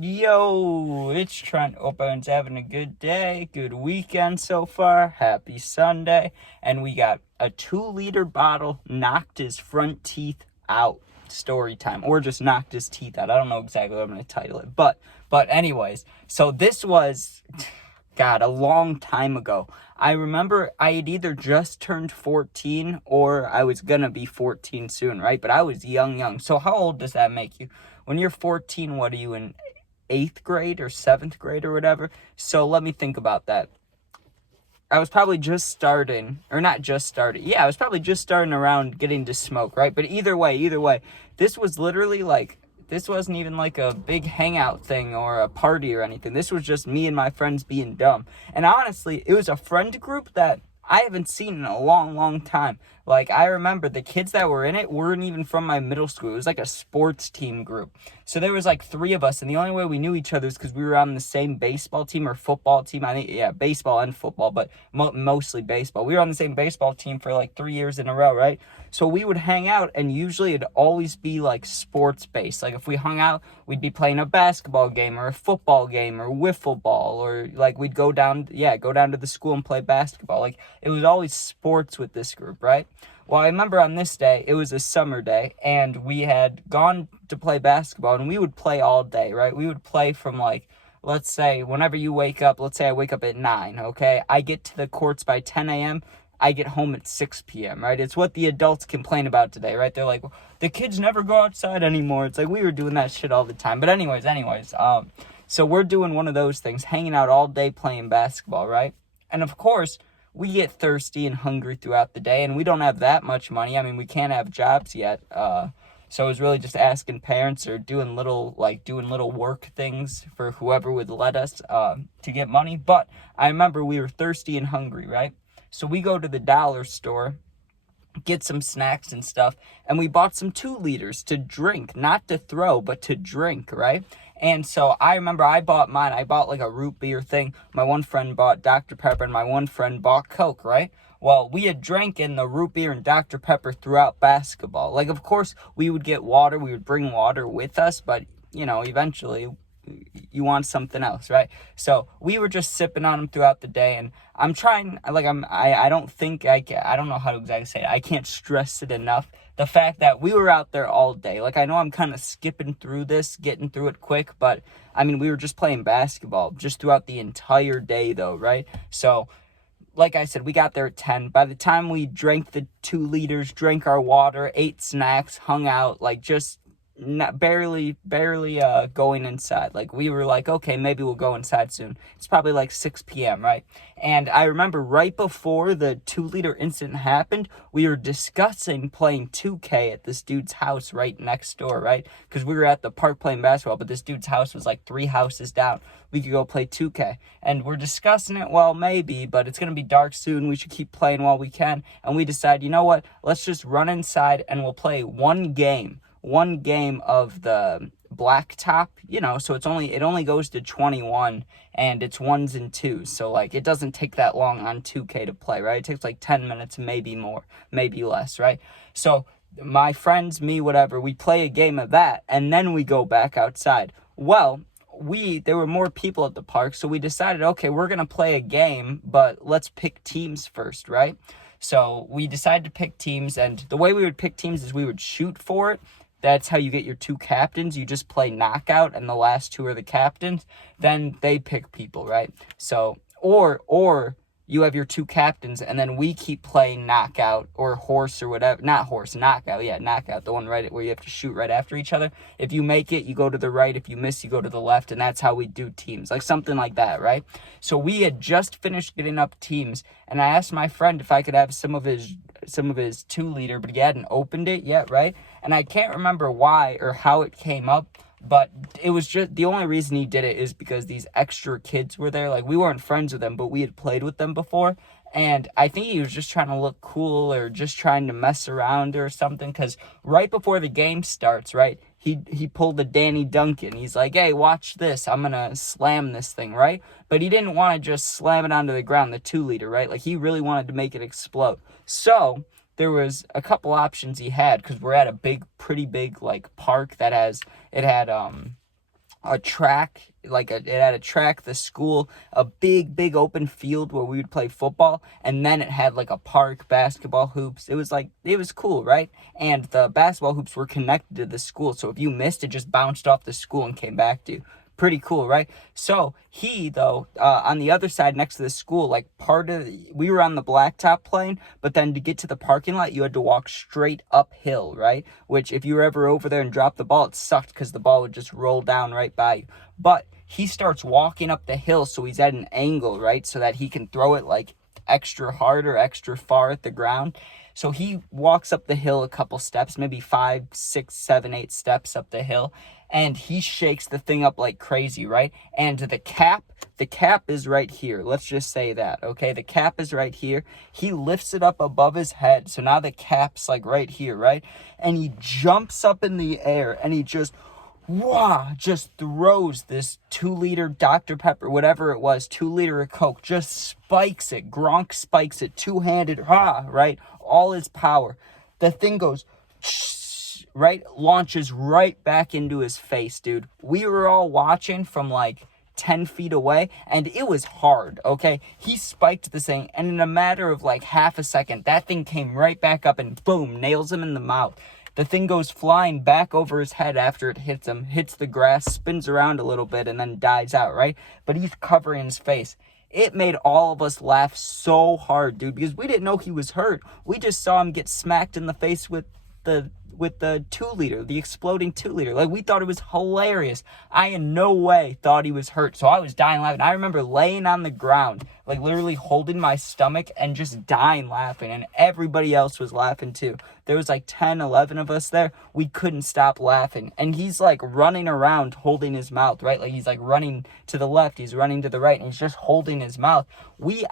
Yo, it's Trent. Hope everyone's having a good day, good weekend so far. Happy Sunday. And we got a 2-liter bottle knocked his front teeth out. Story time. Or just knocked his teeth out. I don't know exactly what I'm going to title it. But anyways, so this was, God, a long time ago. I remember I had either just turned 14 or I was going to be 14 soon, right? But I was young. So how old does that make you? When you're 14, what are you in? 8th grade or 7th grade or whatever. So let me think about that. I was probably just starting, or not just starting. Yeah, I was probably just starting around getting to smoke, right? But either way, this was literally like, this wasn't even like a big hangout thing or a party or anything. This was just me and my friends being dumb. And honestly, it was a friend group that I haven't seen in a long time. Like, I remember the kids that were in it weren't even from my middle school. It was like a sports team group. So there was like 3 of us, and the only way we knew each other is because we were on the same baseball team or football team. I think, yeah, baseball and football, but mostly baseball. We were on the same baseball team for like 3 years in a row, right? So we would hang out, and usually it'd always be like sports-based. Like if we hung out, we'd be playing a basketball game or a football game or wiffle ball, or like we'd go down to the school and play basketball. Like it was always sports with this group, right? Well, I remember on this day, it was a summer day, and we had gone to play basketball, and we would play all day, right? We would play from like, let's say, whenever you wake up, let's say I wake up at 9, okay? I get to the courts by 10 a.m., I get home at 6 p.m., right? It's what the adults complain about today, right? They're like, the kids never go outside anymore. It's like we were doing that shit all the time. But anyways, so we're doing one of those things, hanging out all day playing basketball, right? And of course, we get thirsty and hungry throughout the day, and we don't have that much money. I mean, we can't have jobs yet. So it was really just asking parents or doing little work things for whoever would let us to get money. But I remember we were thirsty and hungry, right? So we go to the dollar store, get some snacks and stuff, and we bought some 2 liters to drink, not to throw, but to drink, right? And so I remember I bought mine. I bought like a root beer thing. My one friend bought Dr. Pepper, and my one friend bought Coke, right? Well, we had drank in the root beer and Dr. Pepper throughout basketball. Like, of course, we would get water. We would bring water with us, but, eventually you want something else, right? So we were just sipping on them throughout the day, and I'm trying, like, I don't think I don't know how to exactly say it. I can't stress it enough. The fact that we were out there all day. Like, I know I'm kind of skipping through this, getting through it quick, but I mean, we were just playing basketball just throughout the entire day though, right? So like I said, we got there at 10. By the time we drank the 2 liters, drank our water, ate snacks, hung out, like just not barely going inside. Like we were like, okay, maybe we'll go inside soon. It's probably like 6 p.m., right? And I remember right before the 2-liter incident happened, we were discussing playing 2K at this dude's house right next door, right? Because we were at the park playing basketball, but this dude's house was like 3 houses down. We could go play 2K. And we're discussing it, well, maybe, but it's going to be dark soon. We should keep playing while we can. And we decide, you know what? Let's just run inside and we'll play one game of the blacktop, so it only goes to 21, and it's 1s and 2s, so like it doesn't take that long on 2K to play, right? It takes like 10 minutes, maybe more, maybe less, right? So my friends, me, whatever, we play a game of that, and then we go back outside. Well, there were more people at the park, so we decided, okay, we're gonna play a game, but let's pick teams first, right? So we decided to pick teams, and the way we would pick teams is we would shoot for it. That's how you get your 2 captains. You just play knockout, and the last 2 are the captains. Then they pick people, right? So, or you have your 2 captains, and then we keep playing knockout or horse or whatever. Not horse, knockout. Yeah, knockout. The one right where you have to shoot right after each other. If you make it, you go to the right. If you miss, you go to the left, and that's how we do teams. Like something like that, right? So we had just finished getting up teams, and I asked my friend if I could have some of his 2-liter, but he hadn't opened it yet, right? And I can't remember why or how it came up, but it was just the only reason he did it is because these extra kids were there. Like we weren't friends with them, but we had played with them before, and I think he was just trying to look cool or just trying to mess around or something, because right before the game starts, right, he pulled a Danny Duncan. He's like, hey, watch this, I'm gonna slam this thing, right? But he didn't want to just slam it onto the ground, the 2-liter, right? Like he really wanted to make it explode. So there was a couple options he had, because we're at a pretty big like park that had a track, it had a track, the school, a big open field where we would play football, and then it had like a park, basketball hoops. It was cool, right? And the basketball hoops were connected to the school, so if you missed, it just bounced off the school and came back to you. Pretty cool, right? So he, though, on the other side next to the school, like we were on the blacktop playing, but then to get to the parking lot, you had to walk straight uphill, right? Which if you were ever over there and dropped the ball, it sucked because the ball would just roll down right by you. But he starts walking up the hill, so he's at an angle, right? So that he can throw it like extra hard or extra far at the ground. So he walks up the hill a couple steps, maybe 5, 6, 7, 8 steps up the hill, and he shakes the thing up like crazy, right? And the cap is right here. Let's just say that, okay? The cap is right here. He lifts it up above his head, so now the cap's like right here, right? And he jumps up in the air, and he just throws this 2-liter Dr. Pepper, whatever it was, 2-liter of Coke, just spikes it. Gronk spikes it, two-handed, right? All his power. The thing goes, right? Launches right back into his face, dude. We were all watching from like 10 feet away, and it was hard, okay? He spiked the thing, and in a matter of like half a second, that thing came right back up and boom, nails him in the mouth. The thing goes flying back over his head after it hits him, hits the grass, spins around a little bit, and then dies out, right? But he's covering his face. It made all of us laugh so hard, dude, because we didn't know he was hurt. We just saw him get smacked in the face with the 2-liter, the exploding 2-liter. Like, we thought it was hilarious. I in no way thought he was hurt, so I was dying laughing. I remember laying on the ground, like literally holding my stomach and just dying laughing, and everybody else was laughing too. There was like 10, 11 of us there. We couldn't stop laughing, and he's like running around holding his mouth, right? Like, he's like running to the left, he's running to the right, and he's just holding his mouth.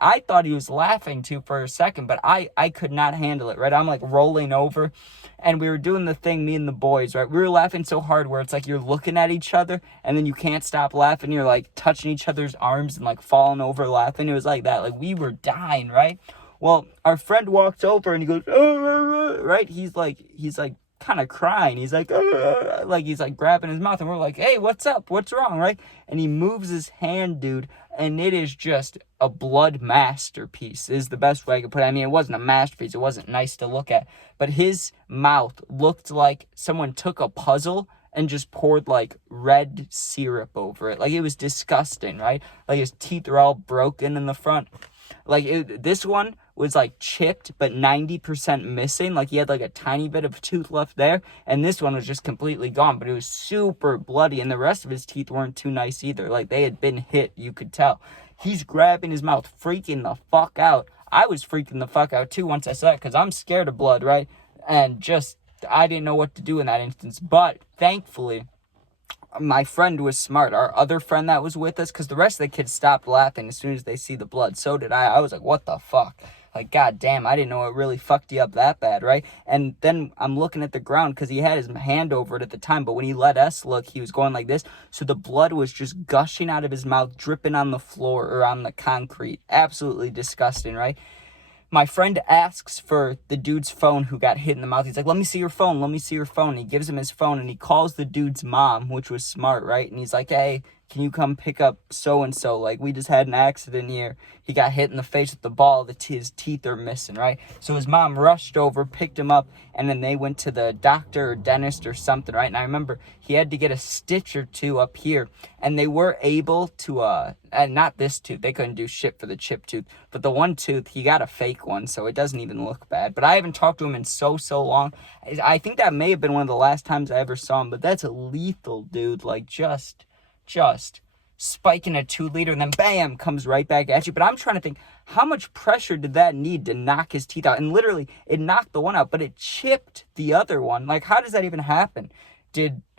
I thought he was laughing too for a second, but I could not handle it, right? I'm like rolling over, and we were doing the thing, me and the boys, right? We were laughing so hard where it's like you're looking at each other and then you can't stop laughing. You're like touching each other's arms and like falling over laughing. It was like that. Like, we were dying, right? Well, our friend walks over and he goes, right? He's like kind of crying. He's like, he's like grabbing his mouth, and we're like, hey, what's up? What's wrong, right? And he moves his hand, dude, and it is just a blood masterpiece is the best way I could put it. I mean, it wasn't a masterpiece. It wasn't nice to look at, but his mouth looked like someone took a puzzle and just poured like red syrup over it. Like, it was disgusting, right? Like, his teeth are all broken in the front. Like, this one was like chipped but 90% missing. Like, he had like a tiny bit of tooth left there, and this one was just completely gone, but it was super bloody, and the rest of his teeth weren't too nice either. Like, they had been hit, you could tell. He's grabbing his mouth, freaking the fuck out. I was freaking the fuck out too once I saw it, because I'm scared of blood, right? And just, I didn't know what to do in that instance. But thankfully, my friend was smart. Our other friend that was with us, because the rest of the kids stopped laughing as soon as they see the blood. So did I. I was like, what the fuck? Like, god damn, I didn't know it really fucked you up that bad, right? And then I'm looking at the ground, because he had his hand over it at the time, but when he let us look, he was going like this, so the blood was just gushing out of his mouth, dripping on the floor or on the concrete. Absolutely disgusting, right? My friend asks for the dude's phone who got hit in the mouth. He's like, let me see your phone. Let me see your phone. And he gives him his phone, and he calls the dude's mom, which was smart, right? And he's like, hey, can you come pick up so-and-so? Like, we just had an accident here. He got hit in the face with the ball. His teeth are missing, right? So his mom rushed over, picked him up, and then they went to the doctor or dentist or something, right? And I remember he had to get a stitch or two up here, and they were able to, and not this tooth. They couldn't do shit for the chipped tooth. But the one tooth, he got a fake one, so it doesn't even look bad. But I haven't talked to him in so long. I think that may have been one of the last times I ever saw him, but that's lethal, dude. Like, just spiking a 2-liter, and then bam, comes right back at you. But I'm trying to think, how much pressure did that need to knock his teeth out? And literally, it knocked the one out, but it chipped the other one. Like, how does that even happen?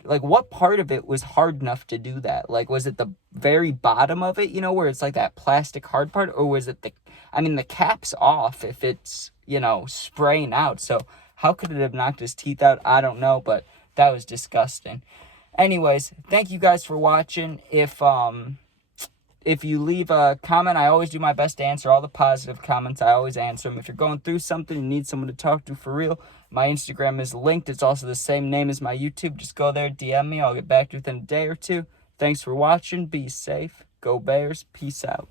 What part of it was hard enough to do that? Like, was it the very bottom of it, where it's like that plastic hard part? Or was it the cap's off if it's, spraying out. So how could it have knocked his teeth out? I don't know, but that was disgusting. Anyways, thank you guys for watching. If you leave a comment, I always do my best to answer all the positive comments. I always answer them. If you're going through something, you need someone to talk to for real, my Instagram is linked. It's also the same name as my YouTube. Just go there, DM me. I'll get back to you within a day or two. Thanks for watching. Be safe. Go Bears. Peace out.